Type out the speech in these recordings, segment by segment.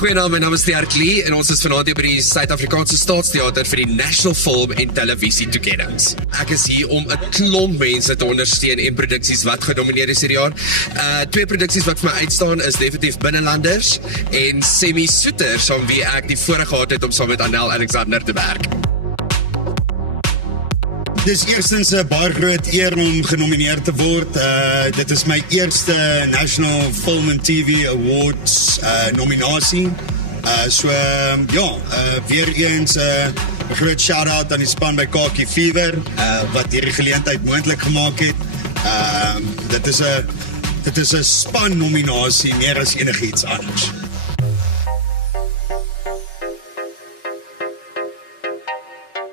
Goeienaam, my naam is Tjerk Lee en ons is vanaand hier by die Suid-Afrikaanse Staatsteater vir die National Film en Televisie toekennings. Ek is hier om 'n klomp mense te ondersteun en produksies wat genomineer is hierdie jaar. Twee produksies wat vir my uitstaan is definitief Binnelanders en Semi Soeter, saam wie ek die voorreg gehad het om saam met Anel Alexander te werk. Dis eerstens 'n baie groot eer om genomineer te word. Dit is my eerste National Film and TV Awards nominasie. Weer eens 'n groot shout-out aan die span by Kaki Fever wat hierdie geleentheid moontlik gemaak het. Dit is 'n span nominasie meer as enigiets anders.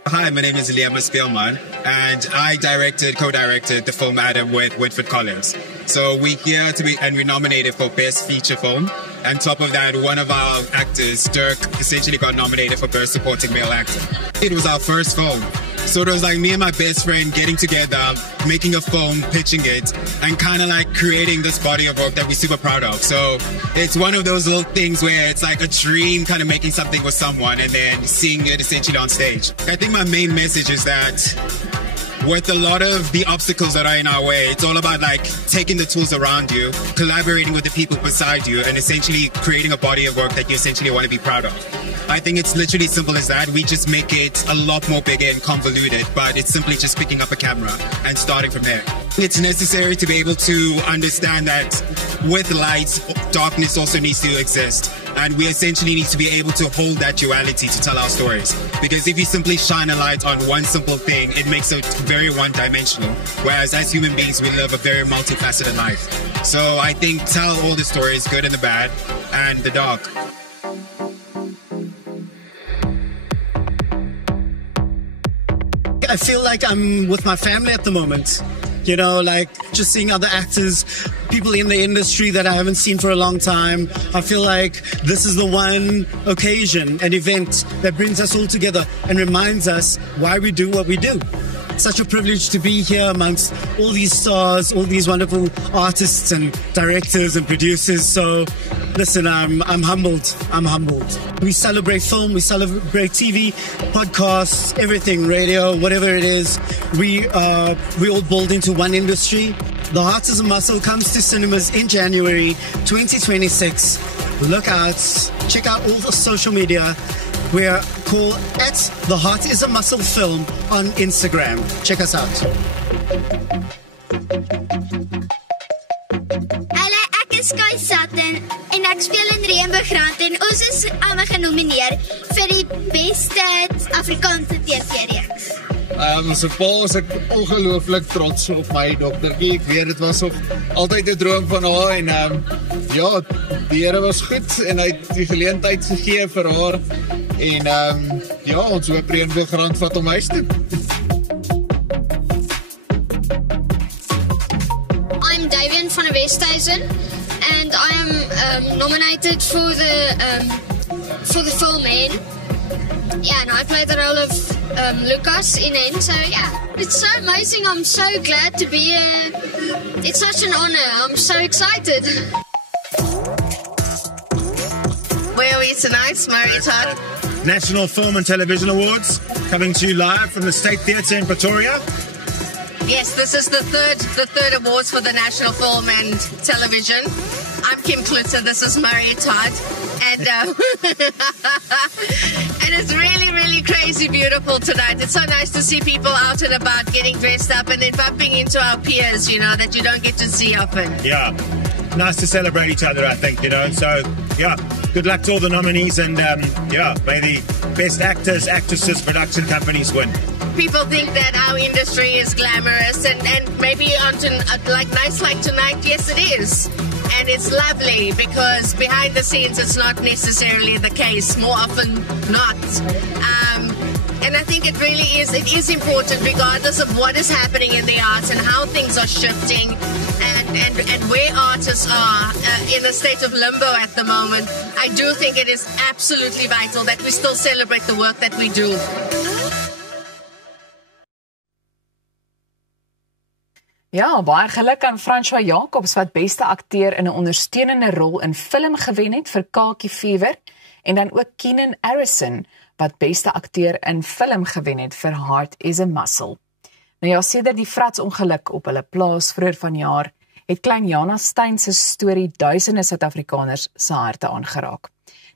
Hi, my name is Liam Spielman, and I co-directed the film Adam with Whitford Collins. So we're here we're nominated for Best Feature Film. And top of that, one of our actors, Dirk, essentially got nominated for Best Supporting Male Actor. It was our first film. So it was like me and my best friend getting together, making a film, pitching it, and kind of like creating this body of work that we're super proud of. So it's one of those little things where it's like a dream, kind of making something with someone and then seeing it essentially on stage. I think my main message is that with a lot of the obstacles that are in our way, it's all about like taking the tools around you, collaborating with the people beside you, and essentially creating a body of work that you essentially want to be proud of. I think it's literally simple as that. We just make it a lot more bigger and convoluted, but it's simply just picking up a camera and starting from there. It's necessary to be able to understand that with light, darkness also needs to exist. And we essentially need to be able to hold that duality to tell our stories. Because if you simply shine a light on one simple thing, it makes it very one-dimensional. Whereas as human beings, we live a very multifaceted life. So I think tell all the stories, good and the bad, and the dark. I feel like I'm with my family at the moment. You know, like just seeing other actors, people in the industry that I haven't seen for a long time. I feel like this is the one occasion, an event that brings us all together and reminds us why we do what we do. It's such a privilege to be here amongst all these stars, all these wonderful artists and directors and producers. So listen, I'm humbled. I'm humbled. We celebrate film, we celebrate TV, podcasts, everything, radio, whatever it is. We all boiled into one industry. The Heart is a Muscle comes to cinemas in January 2026. Look out. Check out all the social media. We're called @The Heart is a Muscle Film on Instagram. Check us out. Hallo, ek is Kai Sutton en ek speel in Reënboogrand en ons is almal genomineer vir die beste Afrikaanse TV-reeks. So Paul is ek ongelooflik trots op my dogtertjie. Ek weet dit was altyd 'n droom van haar en die Here was goed en hy het die geleentheid gegee vir haar en ons hoop Reënboogrand vat hom huis toe. I'm Davian van der Westhuizen and I am nominated for the film in. Yeah, and I played the role of Lucas in it. So yeah, it's so amazing. I'm so glad to be here. It's such an honor. I'm so excited. Where are we tonight, Murray Todd? National Film and Television Awards, coming to you live from the State Theatre in Pretoria. Yes, this is the third awards for the National Film and Television. I'm Kim Klutzer, this is Murray Todd, and and it's really, really crazy beautiful tonight. It's so nice to see people out and about getting dressed up and then bumping into our peers, you know, that you don't get to see often. Yeah, nice to celebrate each other, I think, you know, so yeah, good luck to all the nominees and may the best actors, actresses, production companies win. People think that our industry is glamorous and maybe on like nights like tonight, yes it is. And it's lovely because behind the scenes it's not necessarily the case, more often not. And I think it is important regardless of what is happening in the arts and how things are shifting and where artists are in a state of limbo at the moment. I do think it is absolutely vital that we still celebrate the work that we do. Ja, baie geluk aan François Jacobs wat beste akteur in 'n ondersteunende rol in film gewen het vir Kaki Fever. En dan ook Keenan Harrison, wat beste akteur in film gewen het vir Heart is a Muscle. Nou ja, sedert die fratsongeluk op hulle plaas vroeër vanjaar, het klein Jana Steyn se storie duisende Suid-Afrikaners se harte aangeraak.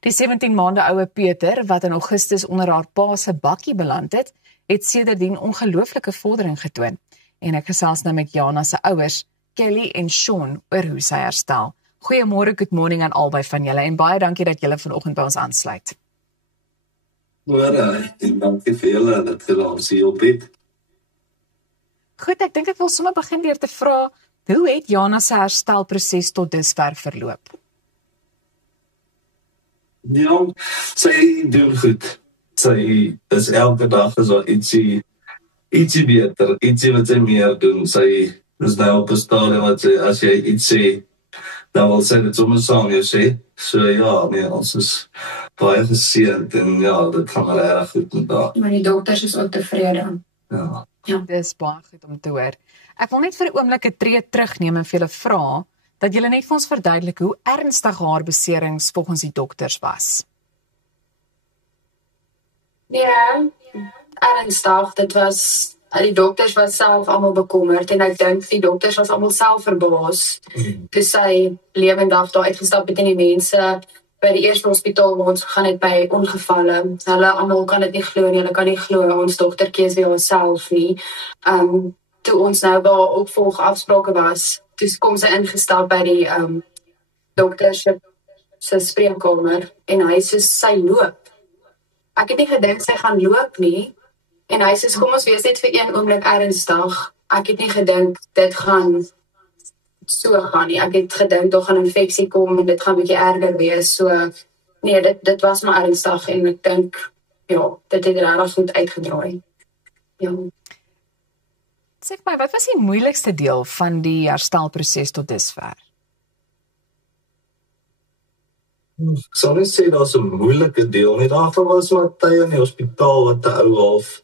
Die 17 maande oue Peter, wat in Augustus onder haar pa se bakkie beland het sedertdien ongelooflike vordering getoon. En ek gesels nou met Jana se ouers, Kelly en Sean, oor hoe sy herstel. Goeiemôre, good morning aan albei van julle en baie dankie dat julle vanoggend by ons aansluit. Môre, en dankie vir julle dat julle ons hier op het. Goed, ek dink ek wil sommer begin deur te vra, hoe het Jana se herstelproses tot dusver verloop? Ja, sy doen goed. Sy is elke dag is al ietsie beter, ietsie wat sy meer doen. Sy is nou op 'n stadium wat sy, as jy iets sê, dan wil sy dit sommer saam jou sê. So ja, nee, ons is baie geseënd en ja, dit gaan regtig goed met haar. Maar die dokters is ook tevrede. Ja. Dis baie goed om te hoor. Ek wil net vir 'n oomblik 'n tree terugneem en vir julle vra dat julle net vir ons verduidelik hoe ernstig haar beserings volgens die dokters was. Ja, ernstig, dit was, die dokters was self almal bekommerd en ek dink die dokters was almal self verbaas. Toe sy lewendig daar uitgestap het en die mense by die eerste hospitaal waar ons gegaan het by ongevalle, hulle almal kan dit nie glo nie, hulle kan nie glo ons dogtertjie is weer haarself nie. Toe ons nou by haar opvolg afsprake was, toe kom sy ingestap by die dokters se spreekkamer en hy sê sy loop. Ek het nie gedink sy gaan loop nie en hy sê kom ons wees net vir een oomblik ernstig. Ek het nie gedink dit gaan so gaan nie. Ek het gedink daar gaan 'n infeksie kom en dit gaan bietjie erger wees. So nee, dit was maar ernstig en ek dink ja, dit het regtig goed uitgedraai. Ja. Sê my, wat was die moeilikste deel van die herstelproses tot dusver? Ek sal nie sê daar's 'n moeilike deel nie. Daarvan was maar tye in die hospitaal wat 'n ou half.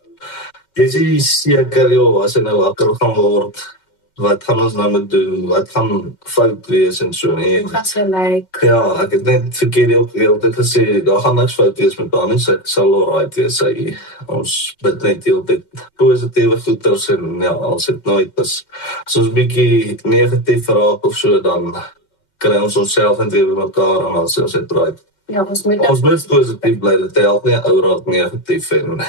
Jy is seker joh, as hy nou wakker gaan word, wat gaan ons nou moet doen? Wat gaan fout wees en so nie? Hoe gaan sy lyk? Ja, ek het net verkeerd heeltyd gesê, daar gaan niks fout wees met haar nie, sy sal alright wees. Ons bid net heeltyd positiewe goeders en ja, als dit nooit is, as ons bietjie negatief raak of so, dan kry ons onsself net weer by mekaar en dan sê ons het right. Ja, ons moet positief bly, dit help nie ou raak negatief en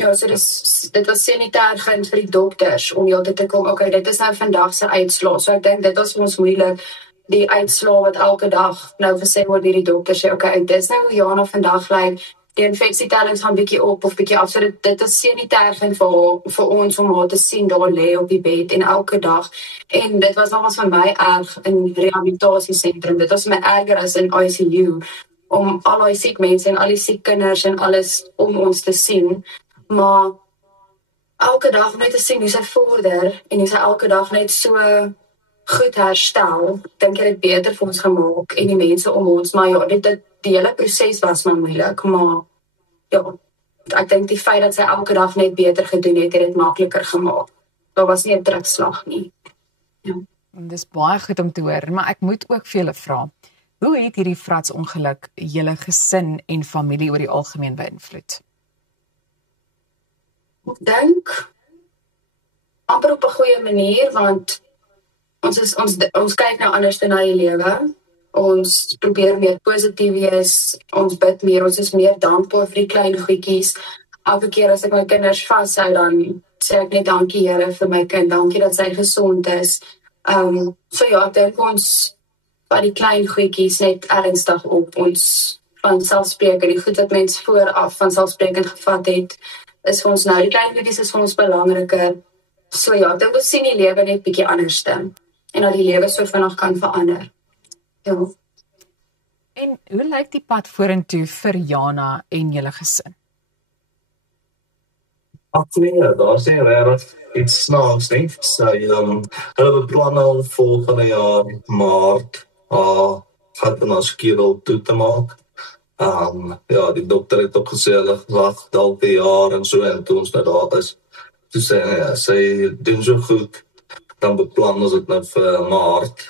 ja, so dit was sanitêr gevind vir die dokters om heeltyd te kom, okay, dit is nou vandag se uitslaa. So ek dink dit was vir ons moeilik, die uitslaa wat elke dag nou gesê word deur die dokters sê, okay, dit is nou hoe Jana vandag lyk, die infeksietellings gaan bietjie op of bietjie af. So dit is sanitêr gevind vir ons om haar te sien daar lê op die bed en elke dag. En dit was nogals vir my erg in rehabilitasiesentrum. Dit was my erger as in ICU om al die siek mense en al die siek kinders en alles om ons te sien. Maar elke dag net te sien hoe sy vorder en hoe sy elke dag net so goed herstel, dink ek het beter vir ons gemaak en die mense om ons, maar ja, die hele proses was maar moeilik, maar ja, ek dink die feit dat sy elke dag net beter gedoen het dit makliker gemaak. Daar was nie 'n terugslag nie. Ja. Dis baie goed om te hoor, maar ek moet ook vir julle vra, hoe het hierdie fratsongeluk julle gesin en familie oor die algemeen beïnvloed? Ek dink amper op 'n goeie manier, want ons kyk nou anders na die lewe. Ons probeer meer positief wees, ons bid meer, ons is meer dankbaar vir die klein goedjies. Elke keer as ek my kinders vashou, dan sê ek net dankie Here vir my kind, dankie dat sy gesond is. So ja, ek dink ons by die klein goedjies net ernstig op ons van selfspreek, die goed wat mens vooraf van selfsprekend gevat het, is vir ons nou, die klein goedjies is vir ons belangriker. So ja, ek dink ons sien die lewe net bietjie anderste en dat die lewe so vinnig kan verander. Ja. En hoe lyk die pad vorentoe vir Jana en julle gesin? Nee, daar sê regtig iets snaaks nie. Hulle beplan al volgende jaar Maart gaat in haar skedel toe te maak. Ja, die dokter het ook gesê hulle wag dalk 'n jaar en so en toe ons nou daar is. Toe sê ja, sy doen so goed, dan beplan ons dit nou vir Maart.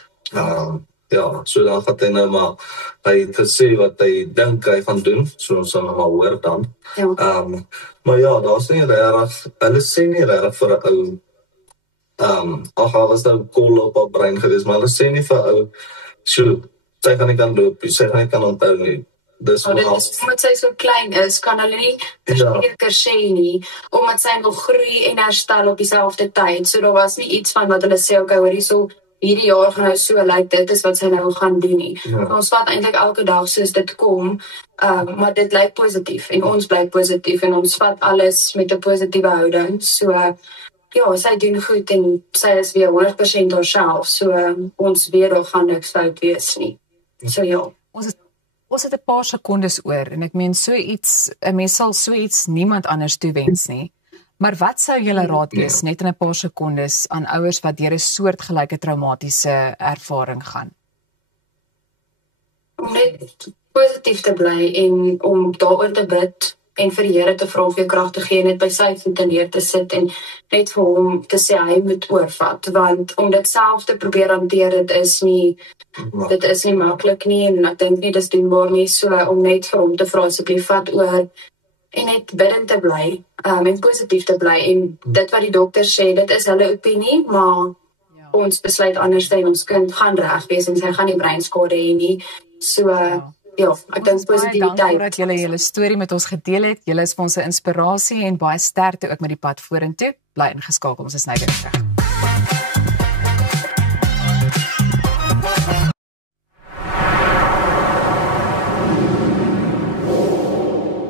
ja, so dan gaan hy nou maar, hy het gesê wat hy dink hy gaan doen, so ons sal nou maar hoor dan. Ja. Maar ja, daar's nie regtig, hulle sê nie regtig vir 'n ou, hy was nou kol op haar brein gewees, maar hulle sê nie vir 'n ou, so, sy gaan nie kan loop, sy gaan nie kan onthou nie. Dis Dit is omdat sy so klein is, kan hulle nie verseker sê nie, omdat sy nog groei en herstel op dieselfde tyd. So daar was nie iets van wat hulle sê, okay, hoor hierso, hierdie jaar gaan nou so lyk, dit is wat sy nou gaan doen nie. Ons vat eintlik elke dag soos dit kom, maar dit lyk positief en ons bly positief en ons vat alles met 'n positiewe houding. So ja, sy doen goed en sy is weer 100% haarself. So ons weet daar gaan niks fout wees nie. So ja. Ons het 'n paar sekondes oor en ek meen so iets, 'n mens sal so iets niemand anders toewens nie. Maar wat sou julle raad wees net in 'n paar sekondes aan ouers wat deur 'n soortgelyke traumatiese ervaring gaan? Om net positief te bly en om daaroor te bid en vir die Here te vra om vir jou krag te gee, net by sy voete neer te sit en net vir hom te sê hy moet oorvat, want om dit self te probeer hanteer, dit is nie maklik nie en ek dink nie dis doenbaar nie, so om net vir hom te vra asseblief vat oor en net bidend te bly en positief te bly en dit wat die dokter sê, dit is hulle opinie, maar ons besluit anders en ons kind gaan reg wees en sy gaan nie breinskade hê nie, so ja, ek dink positiwiteit. Dankie dat julle julle storie met ons gedeel het. Julle is vir ons 'n inspirasie en baie sterkte ook met die pad vorentoe. Bly ingeskakel, ons is nou weer terug.